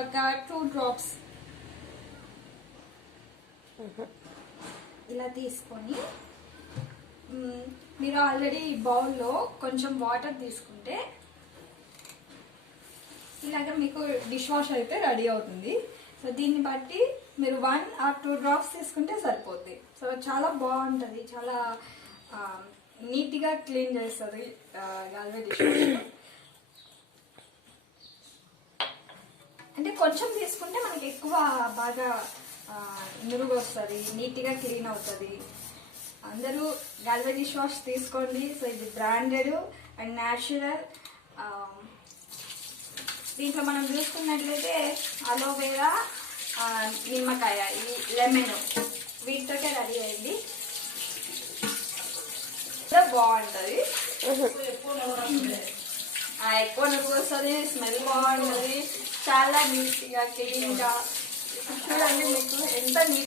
ఒక 2 drops ఇలా తీసుకొని మీరు ఆల్రెడీ బౌల్లో కొంచెం వాటర్ తీసుకుంటే ఇలాగ మీకు డిష్ వాష్ అయితే రెడీ అవుతుంది. సో దీన్ని బట్టి మీరు 1 or 2 drops తీసుకుంటే సరిపోద్ది. సో చాలా బాగుంటుంది, చాలా నీట్గా క్లీన్ చేస్తుంది గాల్వే డిష్ వాష్. అంటే కొంచెం తీసుకుంటే మనకి ఎక్కువ బాగా నురుగు వస్తుంది, నీట్గా క్లీన్ అవుతుంది. అందరూ గాల్వే డిష్ వాష్ తీసుకోండి. సో ఇది బ్రాండెడ్ అండ్ న్యాచురల్. దీంట్లో మనం చూసుకున్నట్లయితే అలోవెరా, నిమ్మకాయ, ఈ లెమన్ వీటితోటే రెడీ అయింది. బాగుంటుంది, ఎక్కువ నువ్వు వస్తుంది, స్మెల్ బాగుంటుంది, చాలా నీట్గా క్లీన్గా. చూడండి మీకు ఎంత నీట్